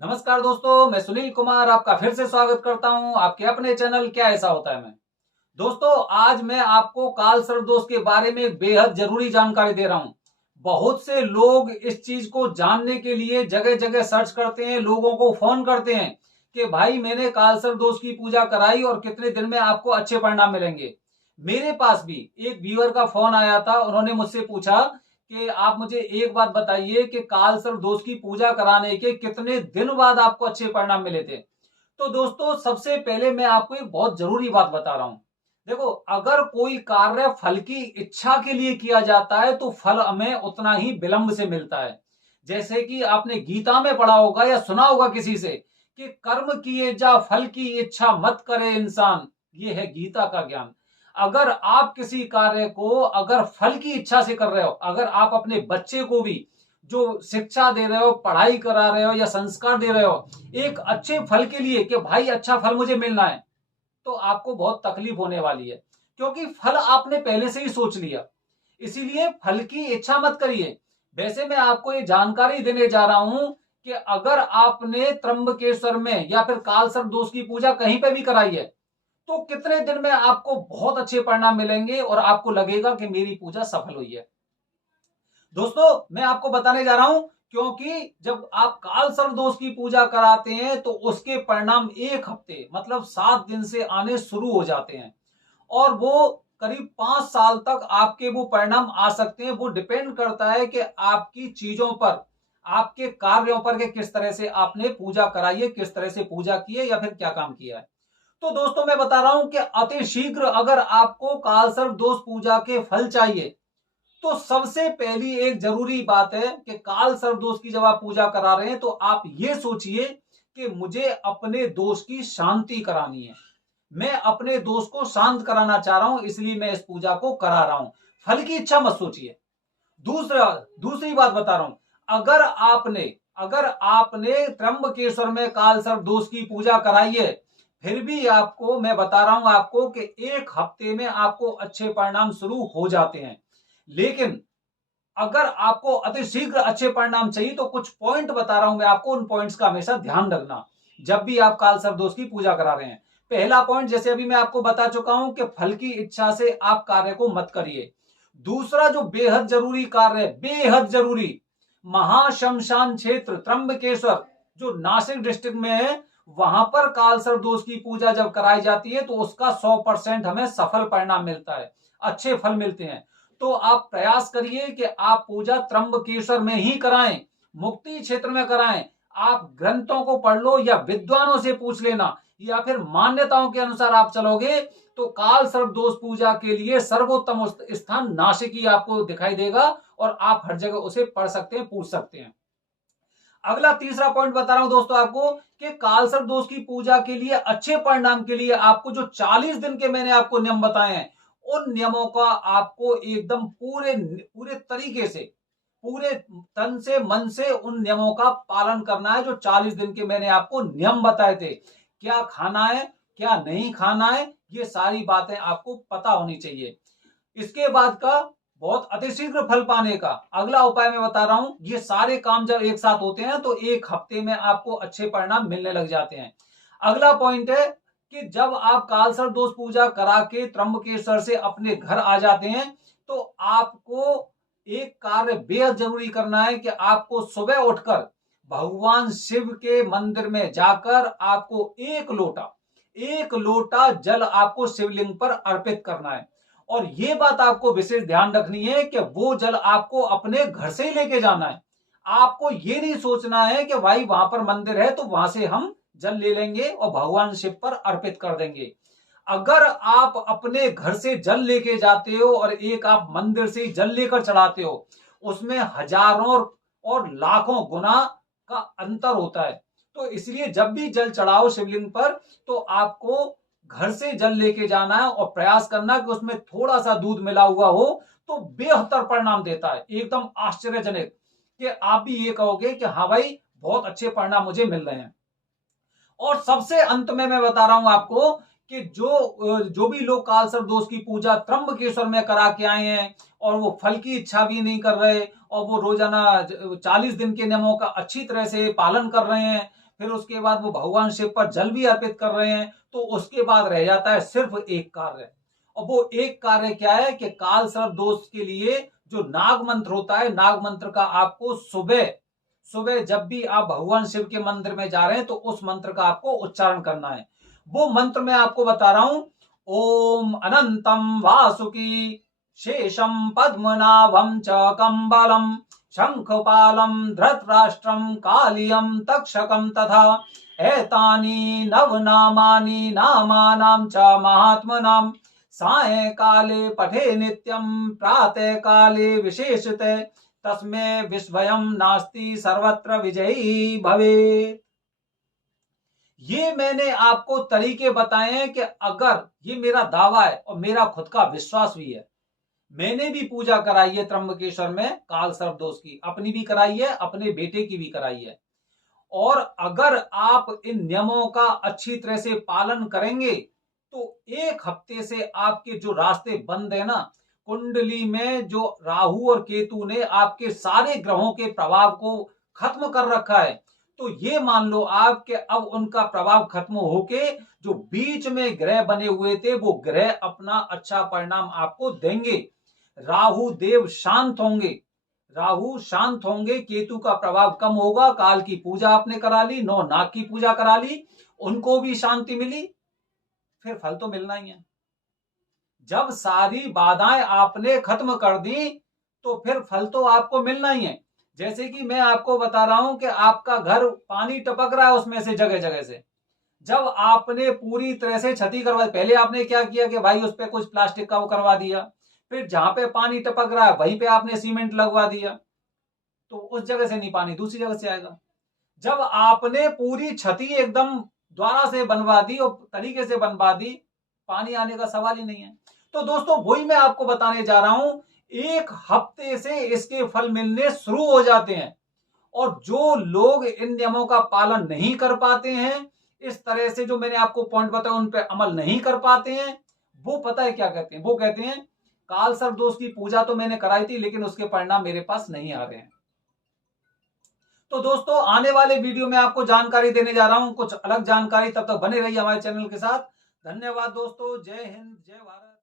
नमस्कार दोस्तों, मैं सुनील कुमार आपका फिर से स्वागत करता हूं आपके अपने चैनल क्या ऐसा होता है में। दोस्तों, आज मैं आपको काल सर्पदोष के बारे में एक बेहद जरूरी जानकारी दे रहा हूं। बहुत से लोग इस चीज को जानने के लिए जगह जगह सर्च करते हैं, लोगों को फोन करते हैं कि भाई मैंने काल सर्पदोष की पूजा कराई और कितने दिन में आपको अच्छे परिणाम मिलेंगे। मेरे पास भी एक व्यूअर का फोन आया था, उन्होंने मुझसे पूछा कि आप मुझे एक बात बताइए कि काल सर्प दोष की पूजा कराने के कितने दिन बाद आपको अच्छे परिणाम मिले थे। तो दोस्तों, सबसे पहले मैं आपको एक बहुत जरूरी बात बता रहा हूं। देखो, अगर कोई कार्य फल की इच्छा के लिए किया जाता है तो फल हमें उतना ही विलंब से मिलता है। जैसे कि आपने गीता में पढ़ा होगा या सुना होगा किसी से कि कर्म किए जा फल की इच्छा मत करे इंसान। ये है गीता का ज्ञान। अगर आप किसी कार्य को अगर फल की इच्छा से कर रहे हो, अगर आप अपने बच्चे को भी जो शिक्षा दे रहे हो, पढ़ाई करा रहे हो या संस्कार दे रहे हो एक अच्छे फल के लिए कि भाई अच्छा फल मुझे मिलना है, तो आपको बहुत तकलीफ होने वाली है, क्योंकि फल आपने पहले से ही सोच लिया। इसीलिए फल की इच्छा मत करिए। वैसे मैं आपको ये जानकारी देने जा रहा हूं कि अगर आपने त्र्यंबकेश्वर में या फिर कालसर्प दोष की पूजा कहीं पे भी कराई है तो कितने दिन में आपको बहुत अच्छे परिणाम मिलेंगे और आपको लगेगा कि मेरी पूजा सफल हुई है। दोस्तों, मैं आपको बताने जा रहा हूं, क्योंकि जब आप काल सर्प दोष की पूजा कराते हैं तो उसके परिणाम एक हफ्ते मतलब 7 दिन से आने शुरू हो जाते हैं और वो करीब 5 साल तक आपके वो परिणाम आ सकते हैं। वो डिपेंड करता है कि आपकी चीजों पर, आपके कार्यों पर कि किस तरह से आपने पूजा कराई है, किस तरह से पूजा की है या फिर क्या काम किया है। तो दोस्तों, मैं बता रहा हूं कि अति शीघ्र अगर आपको कालसर्प दोष पूजा के फल चाहिए तो सबसे पहली एक जरूरी बात है कि काल सर्प दोष की जब आप पूजा करा रहे हैं तो आप ये सोचिए कि मुझे अपने दोष की शांति करानी है। मैं अपने दोष को शांत कराना चाह रहा हूं, इसलिए मैं इस पूजा को करा रहा हूं। फल की इच्छा मत सोचिए। दूसरा दूसरी बात बता रहा हूं, अगर आपने त्र्यंबकेश्वर में काल सर्प दोष की पूजा कराई है, फिर भी आपको मैं बता रहा हूं आपको कि एक हफ्ते में आपको अच्छे परिणाम शुरू हो जाते हैं। लेकिन अगर आपको अतिशीघ्र अच्छे परिणाम चाहिए तो कुछ पॉइंट बता रहा हूं मैं आपको, उन पॉइंट्स का हमेशा ध्यान रखना जब भी आप काल सर्प दोष की पूजा करा रहे हैं। पहला पॉइंट, जैसे अभी मैं आपको बता चुका हूं कि फल की इच्छा से आप कार्य को मत करिए। दूसरा जो बेहद जरूरी कार्य है, बेहद जरूरी, महाशमशान क्षेत्र त्र्यंबकेश्वर जो नासिक डिस्ट्रिक्ट में है, वहां पर काल सर्प दोष की पूजा जब कराई जाती है तो उसका 100% हमें सफल परिणाम मिलता है, अच्छे फल मिलते हैं। तो आप प्रयास करिए कि आप पूजा त्र्यंबकेश्वर में ही कराएं, मुक्ति क्षेत्र में कराएं। आप ग्रंथों को पढ़ लो या विद्वानों से पूछ लेना या फिर मान्यताओं के अनुसार आप चलोगे तो काल सर्प दोष पूजा के लिए सर्वोत्तम स्थान नासिक ही आपको दिखाई देगा और आप हर जगह उसे पढ़ सकते हैं, पूछ सकते हैं। अगला तीसरा पॉइंट बता रहा हूं दोस्तों आपको कि कालसर्प दोष की पूजा के लिए अच्छे परिणाम के लिए आपको जो 40 दिन के मैंने आपको नियम बताए हैं, उन नियमों का आपको एकदम पूरे पूरे तरीके से, पूरे तन से मन से उन नियमों का पालन करना है। जो 40 दिन के मैंने आपको नियम बताए थे, क्या खाना है क्या नहीं खाना है, ये सारी बातें आपको पता होनी चाहिए। इसके बाद का बहुत अतिशीघ्र फल पाने का अगला उपाय मैं बता रहा हूं। ये सारे काम जब एक साथ होते हैं तो एक हफ्ते में आपको अच्छे परिणाम मिलने लग जाते हैं। अगला पॉइंट है कि जब आप कालसर्प दोष पूजा करा के त्र्यंबकेश्वर से अपने घर आ जाते हैं तो आपको एक कार्य बेहद जरूरी करना है कि आपको सुबह उठकर भगवान शिव के मंदिर में जाकर आपको एक लोटा जल आपको शिवलिंग पर अर्पित करना है। और ये बात आपको विशेष ध्यान रखनी है कि वो जल आपको अपने घर से ही लेके जाना है। आपको ये नहीं सोचना है कि भाई वहां पर मंदिर है तो वहां से हम जल ले लेंगे और भगवान शिव पर अर्पित कर देंगे। अगर आप अपने घर से जल लेके जाते हो और एक आप मंदिर से जल लेकर चढ़ाते हो, उसमें हजारों और लाखों गुना का अंतर होता है। तो इसलिए जब भी जल चढ़ाओ शिवलिंग पर तो आपको घर से जल लेके जाना है और प्रयास करना कि उसमें थोड़ा सा दूध मिला हुआ हो, तो बेहतर परिणाम देता है, एकदम आश्चर्यजनक, कि आप भी ये कहोगे कि हाँ भाई बहुत अच्छे परिणाम मुझे मिल रहे हैं। और सबसे अंत में मैं बता रहा हूं आपको कि जो भी लोग कालसर्प दोष की पूजा त्र्यंबकेश्वर में करा के आए हैं और वो फल की इच्छा भी नहीं कर रहे और वो रोजाना 40 दिन के नियमों का अच्छी तरह से पालन कर रहे हैं, फिर उसके बाद वो भगवान शिव पर जल भी अर्पित कर रहे हैं, तो उसके बाद रह जाता है सिर्फ एक कार्य। और वो एक कार्य क्या है कि काल सर्प दोष के लिए जो नाग मंत्र होता है, नाग मंत्र का आपको सुबह सुबह जब भी आप भगवान शिव के मंदिर में जा रहे हैं तो उस मंत्र का आपको उच्चारण करना है। वो मंत्र मैं आपको बता रहा हूं, ओम अनंतम वासुकी शेषम पद्मनाभम च कंबलम शंखपालम धृतराष्ट्रम कालियम तक्षकम तथा एतानि नवनामानि नामानां च महात्मनां सायंकाले पठे नित्यं प्रातः काले विशेषते तस्मै विस्भयं नास्ति सर्वत्र विजयी भवेत्। ये मैंने आपको तरीके बताए हैं कि अगर ये मेरा दावा है और मेरा खुद का विश्वास भी है, मैंने भी पूजा कराई है त्र्यंबकेश्वर में काल सर्प दोष की, अपनी भी कराई है, अपने बेटे की भी कराई है। और अगर आप इन नियमों का अच्छी तरह से पालन करेंगे तो एक हफ्ते से आपके जो रास्ते बंद है ना, कुंडली में जो राहु और केतु ने आपके सारे ग्रहों के प्रभाव को खत्म कर रखा है, तो ये मान लो आप कि अब उनका प्रभाव खत्म होके जो बीच में ग्रह बने हुए थे वो ग्रह अपना अच्छा परिणाम आपको देंगे। राहु देव शांत होंगे, राहु शांत होंगे, केतु का प्रभाव कम होगा। काल की पूजा आपने करा ली, 9 नाग की पूजा करा ली, उनको भी शांति मिली, फिर फल तो मिलना ही है। जब सारी बाधाएं आपने खत्म कर दी तो फिर फल तो आपको मिलना ही है। जैसे कि मैं आपको बता रहा हूं कि आपका घर पानी टपक रहा है उसमें से जगह जगह से, जब आपने पूरी तरह से क्षति करवा, पहले आपने क्या किया कि भाई उस पर कुछ प्लास्टिक का वो करवा दिया, फिर जहां पे पानी टपक रहा है वहीं पे आपने सीमेंट लगवा दिया, तो उस जगह से नहीं पानी दूसरी जगह से आएगा। जब आपने पूरी क्षति एकदम द्वारा से बनवा दी और तरीके से बनवा दी, पानी आने का सवाल ही नहीं है। तो दोस्तों वही मैं आपको बताने जा रहा हूं, एक हफ्ते से इसके फल मिलने शुरू हो जाते हैं। और जो लोग इन नियमों का पालन नहीं कर पाते हैं, इस तरह से जो मैंने आपको पॉइंट बताया उन पर अमल नहीं कर पाते हैं, वो पता है क्या कहते हैं, वो कहते हैं काल सर्प दोष की पूजा तो मैंने कराई थी लेकिन उसके परिणाम मेरे पास नहीं आ रहे हैं। तो दोस्तों आने वाले वीडियो में आपको जानकारी देने जा रहा हूं, कुछ अलग जानकारी, तब तक बने रहिए हमारे चैनल के साथ। धन्यवाद दोस्तों, जय हिंद, जय भारत।